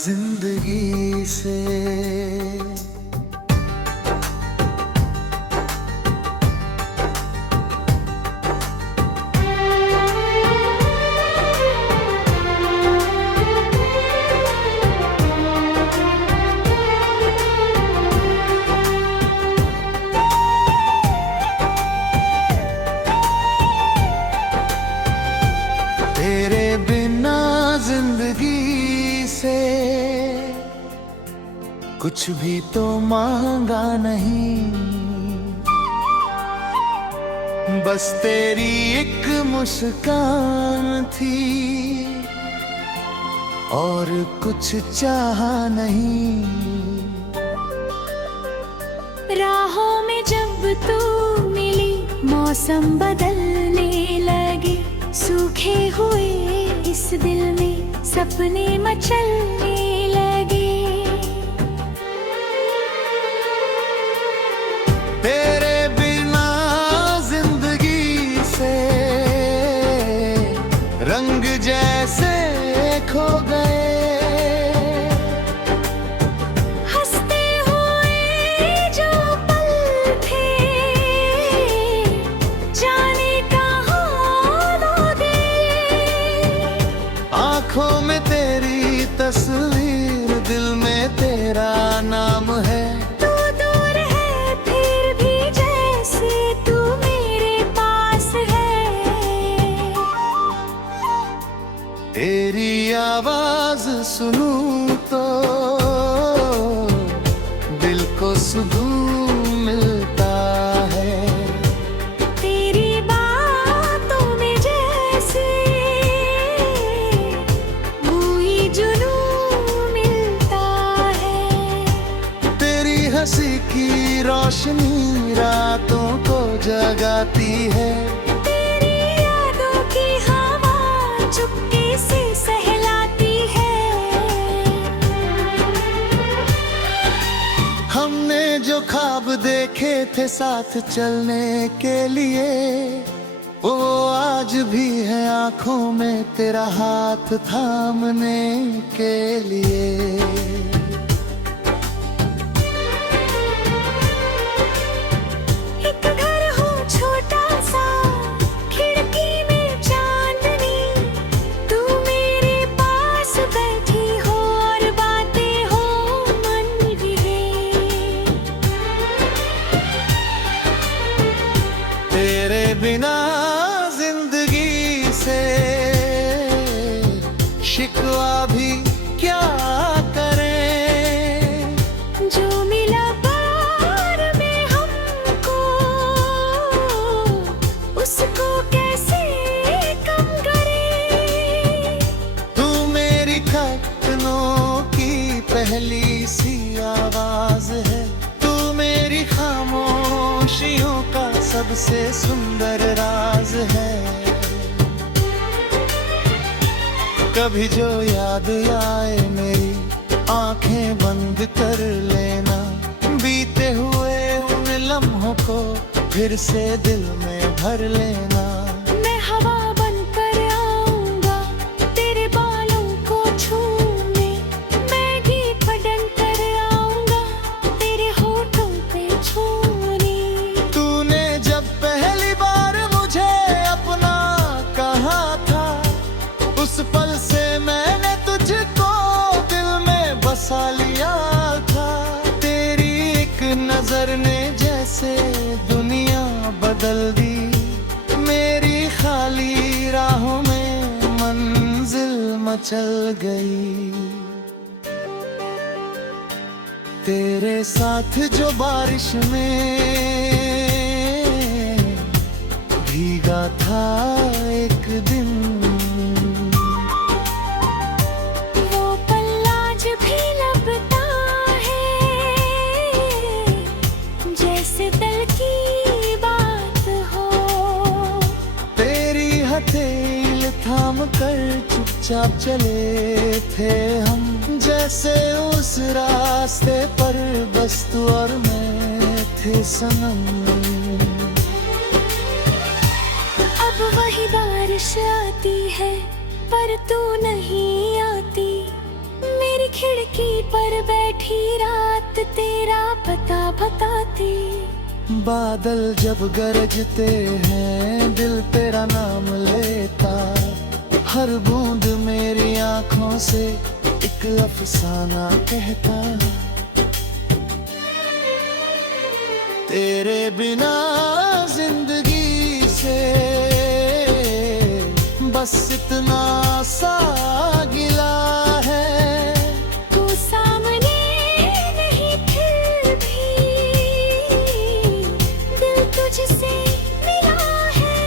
जिंदगी से। तेरे बिना जिंदगी से कुछ भी तो मांगा नहीं, बस तेरी एक मुस्कान थी और कुछ चाहा नहीं। राहों में जब तू मिली मौसम बदलने लगे, सूखे हुए इस दिल में सपने मचलने लगे। तेरे बिना जिंदगी से रंग जैसे खो गए, हंसते हुए जो पल थे जाने कहाँ लो गए। आँखों में तेरी तस्वीर, दिल में तेरा नाम है। तू दूर है फिर भी जैसे तू मेरे पास है। तेरी आवाज सुनूं तो दिल को सुकून मिलता है। तेरी बातों में जैसे कोई जुनून मिलता है। तेरी हंसी की रोशनी रातों को जगाती है। तेरी यादों की हवा चुपके से सहलाती है। हमने जो ख्वाब देखे थे साथ चलने के लिए, वो आज भी है आंखों में तेरा हाथ थामने के लिए। एक घर हो छोटा सा, खिड़की में चांदनी, तू मेरे पास बैठी हो और बातें हो मन रहे। तेरे बिना जिंदगी से शिकवा भी क्या करें। जो मिला प्यार में हमको, उसको कैसे कम करें। तू मेरी धड़कनों की पहली सी आवाज है। तू मेरी खामोशियों का सबसे सुंदर राज है। कभी जो याद आए मेरी आंखें बंद कर लेना, बीते हुए उन लम्हों को फिर से दिल में भर लेना। मैं हवा बनकर आऊंगा तेरे बालों को छूने, मैं गीत बनकर आऊंगा तेरे होठों पे छूने। तूने जब पहली बार मुझे अपना कहा था, उस पल से मैंने तुझको दिल में बसा लिया था। तेरी एक नजर ने जैसे दुनिया बदल दी, मेरी खाली राहों में मंजिल मचल गई। तेरे साथ जो बारिश में भीगा था एक दिन, वो पल आज भी लगता है जैसे दिल की बात हो। तेरी हथेली थाम कर चुपचाप चले थे हम, जैसे उस रास्ते पर बस तू और मैं थे सनम। अब वही बारिश आती है पर तू नहीं आती, मेरी खिड़की पर बैठी रात तेरा पता बताती। बादल जब गरजते हैं दिल तेरा नाम लेता, हर बूंद मेरी आंखों से एक अफसाना कहता। तेरे बिना जिंदगी से बस इतना सा गिला है। तू सामने नहीं फिर भी दिल तुझसे मिला है।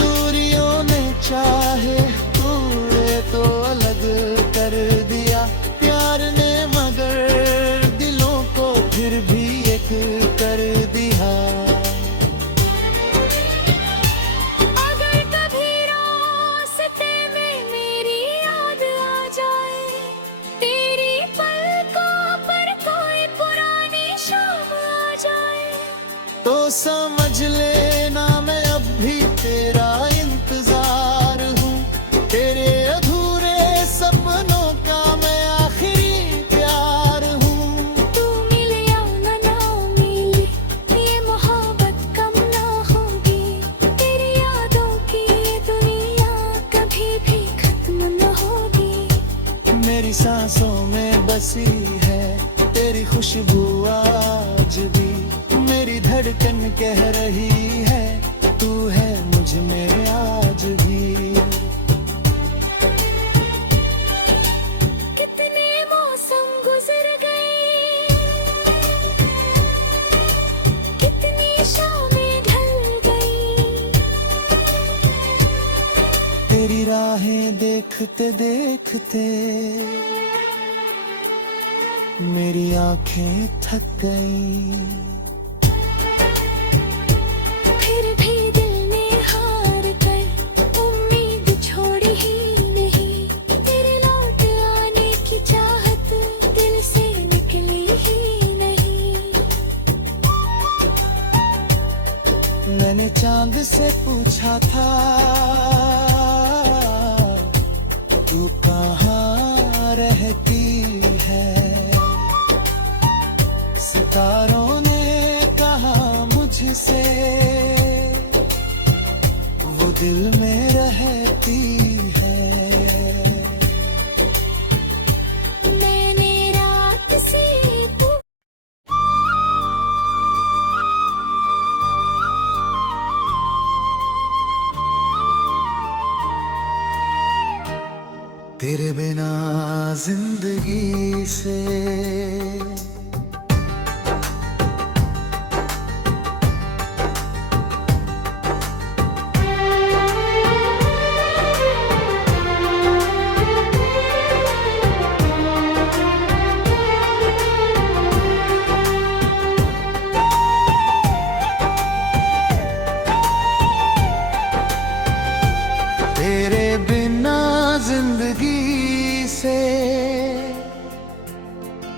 दूरियों ने चाहे पूरे तो अलग कर दिया, प्यार ने मगर दिलों को फिर भी एक कर दिया। अगर कभी रास्ते में मेरी याद आ जाए, तेरी पलकों पर कोई पुरानी शाम आ जाए, तो समझ लेना मैं अब भी तेरा इंतजार हूँ। तेरे अधूरे सपनों का मैं आखिरी प्यार हूँ। तू मिले या ना मिले ये मोहब्बत कम ना होगी। तेरी यादों की ये दुनिया कभी भी खत्म न होगी। मेरी सांसों में बसी है तेरी खुशबू आज भी, मेरी धड़कन कह रही है तू है मुझ में आज भी। कितने मौसम गुजर गए, कितनी शामें ढल गई। तेरी राहें देखते देखते मेरी आंखें थक गईं। फिर भी दिल ने हार कर उम्मीद छोड़ी ही नहीं। तेरे लौट आने की चाहत दिल से निकली ही नहीं। मैंने चांद से पूछा था तू कहाँ रहती है, सितारों ने कहा मुझसे वो दिल में रहती है। मैंने रात से तेरे बिना जिंदगी से तेरे बिना जिंदगी से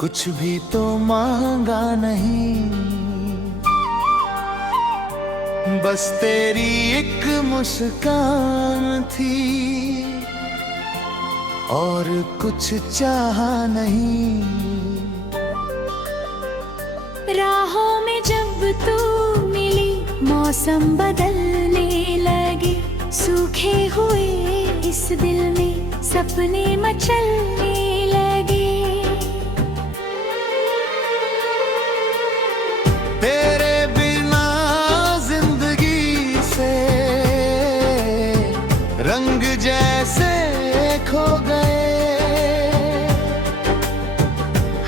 कुछ भी तो मांगा नहीं, बस तेरी एक मुस्कान थी और कुछ चाहा नहीं। राहों में जब तू मिली मौसम बदलने लगे। सूखे हुए इस दिल में सपने मचलने लगे। तेरे बिना जिंदगी से रंग जैसे खो गए।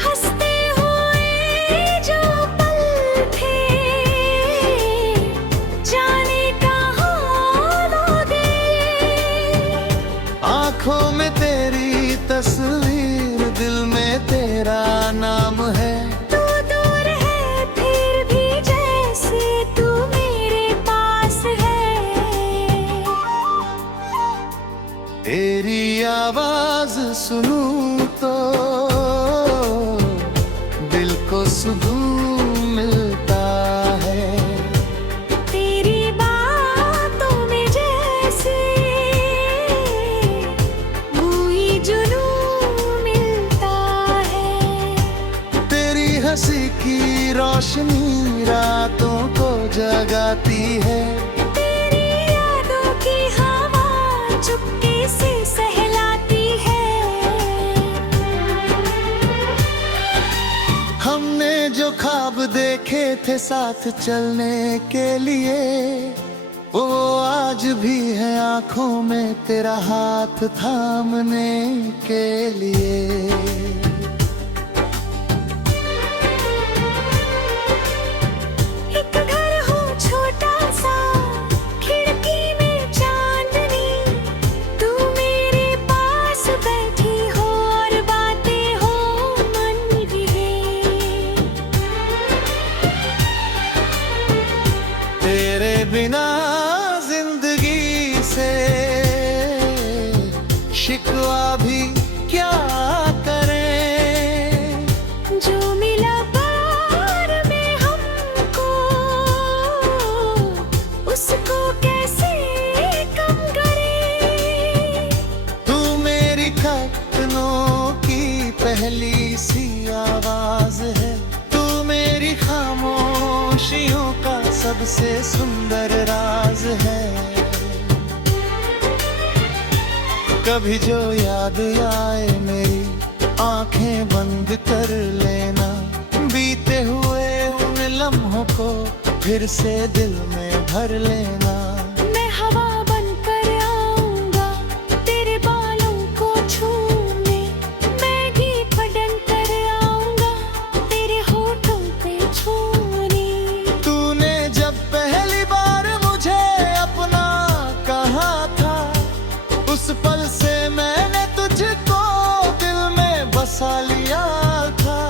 हंसते हुए जो पल थे जाने कहाँ लो गए। आंखों में तेरी तस्वीर दिल में तेरा नाम है। तू दूर है फिर भी जैसे तू मेरे पास है। तेरी आवाज सुनूं तो दिल को सुकून मिलता है। तेरी बातों में जैसे हुई जुनून हंसी की रोशनी रातों को जगाती है। तेरी यादों की हवा चुपके से सहलाती है। हमने जो ख्वाब देखे थे साथ चलने के लिए, वो आज भी है आंखों में तेरा हाथ थामने के लिए। एक घर हो छोटा सा, खिड़की में चांदनी, तू मेरे पास बैठी हो और बातें हो मन की। तेरे बिना जिंदगी से शिकवा भी क्या करें। जो मिला प्यार में हमको, उसको कैसे कम करें। तू मेरी धड़कनों की पहली सी आवाज है, तू मेरी खामोशियों का सबसे सुंदर राज है। कभी जो याद आए मेरी आंखें बंद कर लेना, बीते हुए उन लम्हों को फिर से दिल में भर लेना। मैं हवा बनकर आऊंगा तेरे बालों को छूने, मैं गीत बनकर आऊंगा तेरे होठों पे छूने। तूने जब पहली बार मुझे अपना कहा था, उस पल से मैंने तुझको दिल में बसा लिया था।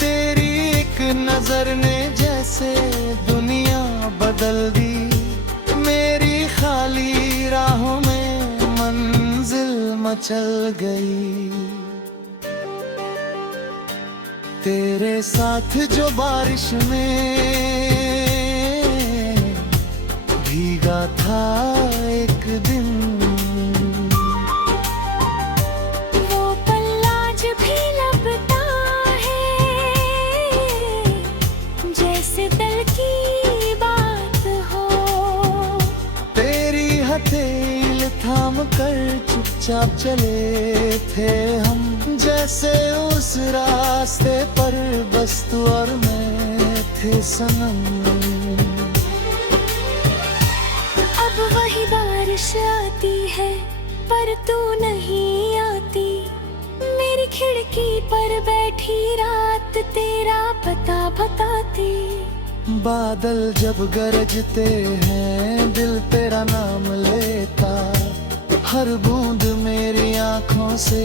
तेरी एक नजर ने जैसे दुनिया बदल दी, मेरी खाली राहों में मंजिल मचल गई। तेरे साथ जो बारिश में भीगा था एक दिन, वो पल आज भी लगता है जैसे दिल की बात हो। तेरी हथेली थाम कर चुपचाप चले थे हम, जैसे उस रास्ते पर बस तू और मैं थे सनम। अब वही बारिश आती है पर तू नहीं आती, मेरी खिड़की पर बैठी रात तेरा पता बताती। बादल जब गरजते हैं दिल तेरा नाम लेता, हर बूंद मेरी आंखों से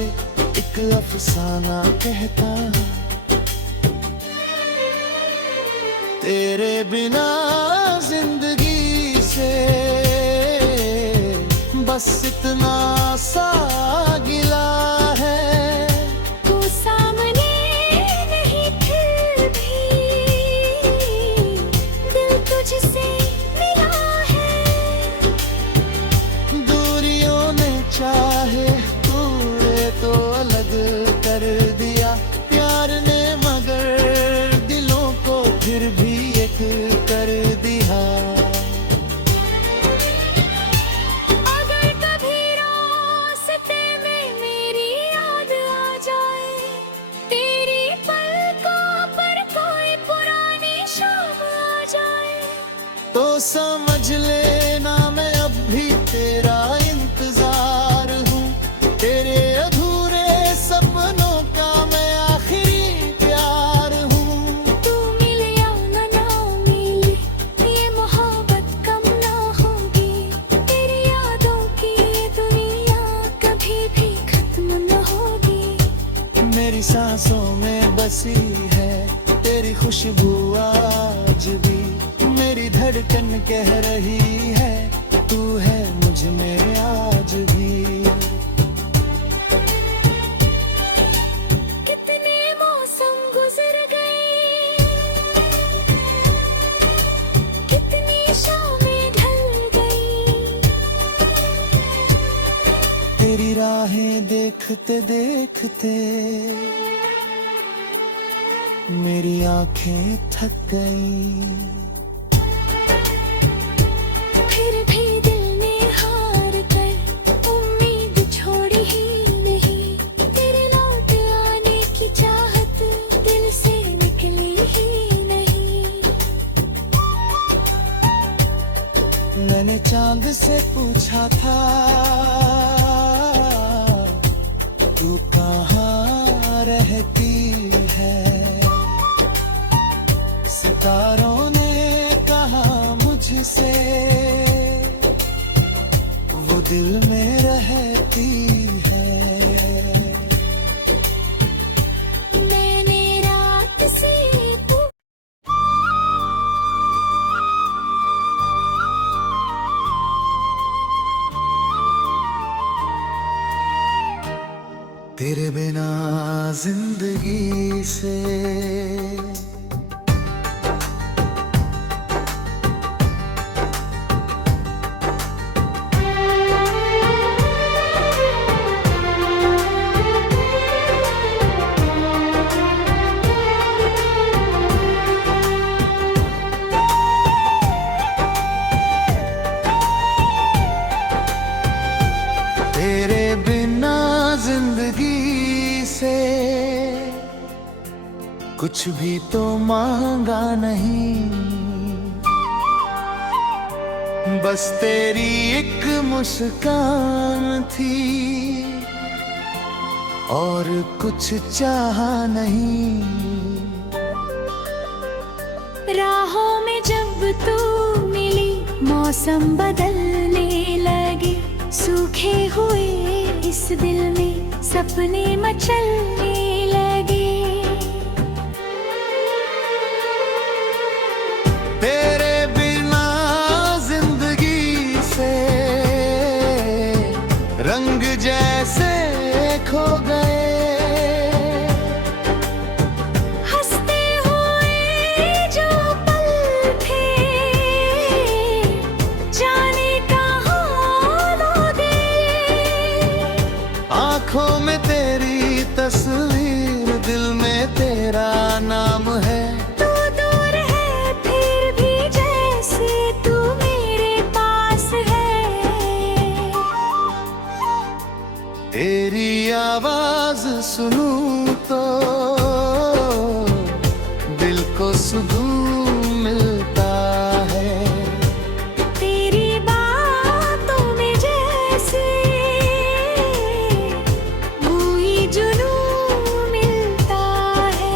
एक अफसाना कहता। तेरे बिना जिंदगी से बस इतना सा गिला है। तू सामने नहीं फिर भी दिल तुझसे मिला है। दूरियों ने चाहे पूरे तो अलग कर दिया, प्यार ने मगर दिलों को फिर भी एक कर दिया। अगर कभी रास्ते में मेरी याद आ जाए, तेरी पलकों पर कोई पुरानी शाम आ जाए, तो समझ लेना मैं अब भी तेरा इंतजार हूँ। तेरे अधूरे सपनों का मैं आखिरी प्यार हूँ। तू मिले या ना मिले ये मोहब्बत कम ना होगी, तेरी यादों की ये दुनिया कभी भी खत्म न होगी। मेरी सांसों में बसी है तेरी खुशबू आज भी, मेरी धड़कन कह रही है तू है मुझ में आज भी। कितने मौसम गुजर गए, कितनी शामें ढल गई, तेरी राहें देखते देखते मेरी आंखें थक गई। फिर भी दिल ने हार कर उम्मीद छोड़ी ही नहीं, तेरे लौट आने की चाहत दिल से निकली ही नहीं। मैंने चांद से पूछा था तू कहाँ रहती है, सितारों ने कहा मुझसे वो दिल में रहती है। मैंने रात से तेरे बिना जिंदगी से तेरे बिना जिंदगी से कुछ भी तो मांगा नहीं, बस तेरी एक मुस्कान थी और कुछ चाहा नहीं। राहों में जब तू मिली मौसम बदलने लगे, सूखे हुए इस दिल में सपने मचलने लगे। तेरे बिना जिंदगी से रंग जैसे खो गए, हंसते हुए जो पल थे जाने कहाँ लो गए। आंखों में तेरी तस्वीर, दिल में तेरा नाम है। तू दूर है फिर भी जैसे तू मेरे पास है। तेरी आवाज सुनूं तो दिल को सुकून मिलता है। तेरी बातों में जैसे कोई जुनून मिलता है।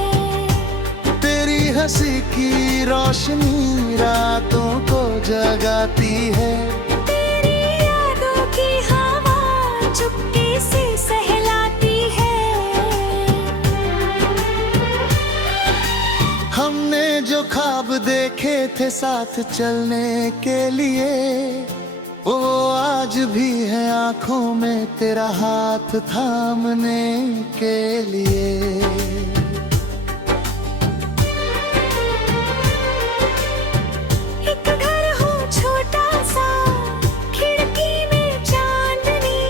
तेरी हंसी की रोशनी रातों को जगाती है। तेरी यादों की हवा चुपके से सहलाती है। हमने जो ख्वाब देखे थे साथ चलने के लिए, वो आज भी है आंखों में तेरा हाथ थामने के लिए। एक घर हो छोटा सा, खिड़की में चांदनी,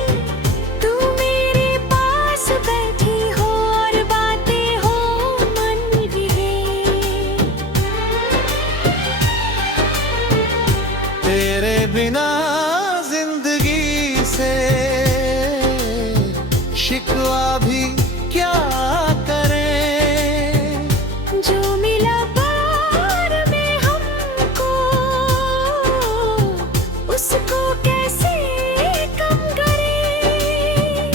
तू मेरे पास बैठी हो और बातें हो मन भी। तेरे बिना जिंदगी से शिकवा भी क्या करें, जो मिला प्यार में हमको उसको कैसे कम करें।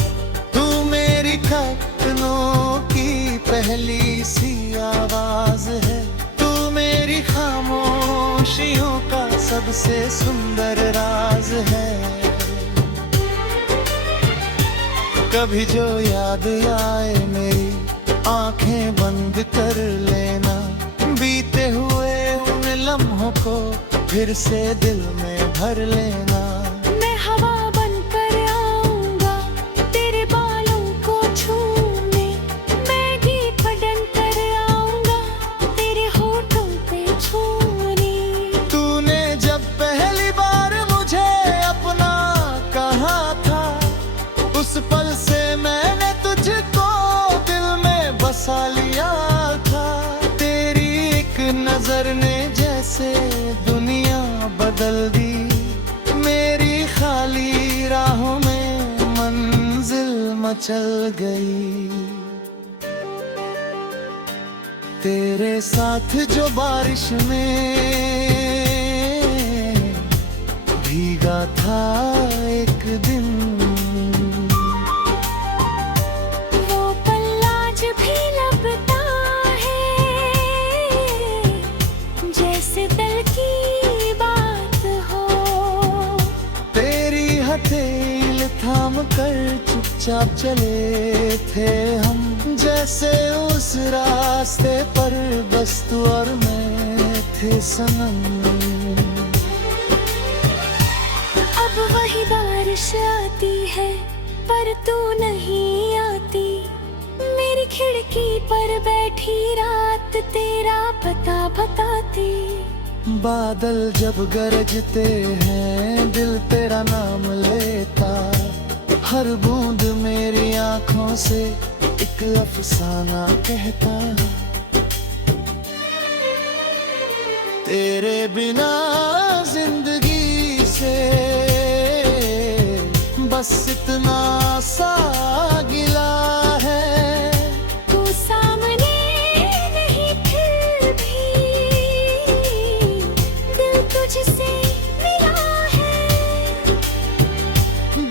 तू मेरी धड़कनों की पहली सी आवाज है। तू मेरी खामोशियों का सबसे सुंदर राज है। कभी जो याद आए मेरी आंखें बंद कर लेना, बीते हुए उन लम्हों को फिर से दिल में भर लेना। मैं हवा बनकर आऊंगा तेरे बालों को छूने, मैं गीत बनकर आऊंगा तेरे होठों पे छूने। तूने जब पहली बार मुझे अपना कहा था, उस पल से मैंने तुझको दिल में बसा लिया था। चल गई। तेरे साथ जो बारिश में भीगा था एक दिन, वो पल आज भी लगता है जैसे दिल की बात हो। तेरी हथेली थाम कर चुपचाप चले थे हम, जैसे उस रास्ते पर बस तू और मैं थे सनम। अब वही बारिश आती है पर तू नहीं आती, मेरी खिड़की पर बैठी रात तेरा पता बताती। बादल जब गरजते हैं दिल तेरा नाम लेता, हर बूंद मेरी आंखों से एक अफसाना कहता। तेरे बिना जिंदगी से बस इतना सा गिला है, तू सामने नहीं फिर भी दिल तुझसे मिला है।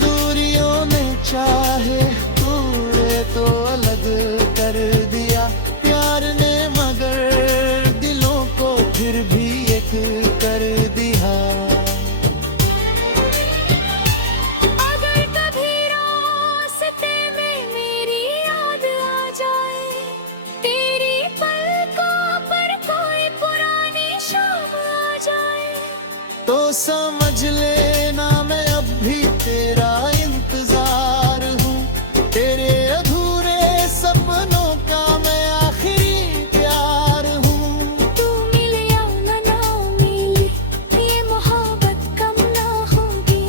दूरियों ने चाहे पूरे तो अलग कर दिया, प्यार ने मगर दिलों को फिर भी एक कर दिया। अगर कभी रास्ते में मेरी याद आ जाए, तेरी पलकों पर कोई पुरानी शाम आ जाए, तो समझ लेना मैं अब भी तेरा इंतजार हूँ, तेरे अधूरे सपनों का मैं आखिरी प्यार हूँ। तू मिले या ना मिले ये मोहब्बत कम ना होगी,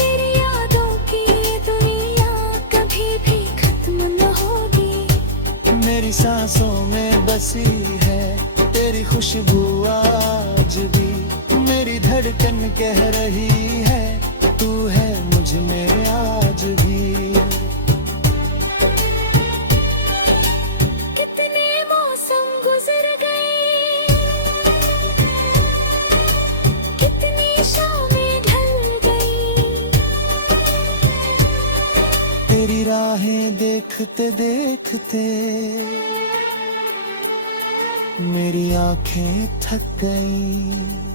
तेरी यादों की ये दुनिया कभी भी खत्म न होगी। मेरी सांसों में बसी है तेरी खुशबू आज भी, मेरी धड़कन कह रही है तू है मुझ में आज भी। कितने मौसम गुजर गए, कितनी शामें ढल गई, तेरी राहें देखते देखते मेरी आंखें थक गईं।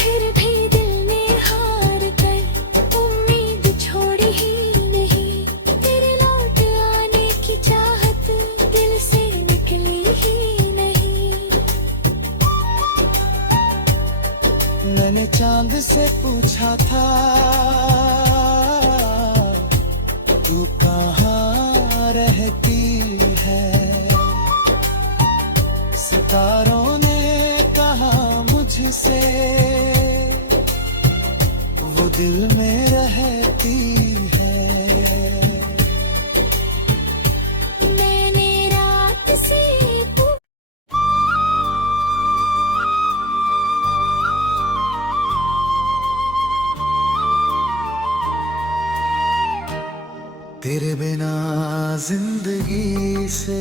फिर भी दिल ने हार कर उम्मीद छोड़ी ही नहीं, तेरे लौट आने की चाहत दिल से निकली ही नहीं। मैंने चांद से पूछा था तू कहाँ रहती है, सितारों ने कहा मुझसे वो दिल में रहती है। मैंने रात से तेरे बिना जिंदगी से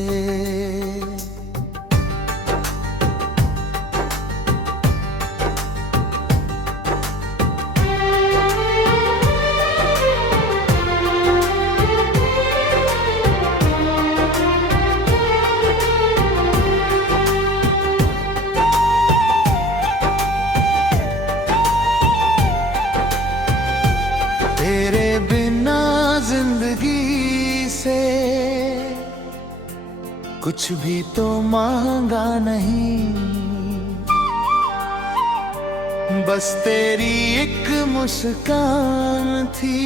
तेरे बिना जिंदगी से कुछ भी तो मांगा नहीं, बस तेरी एक मुस्कान थी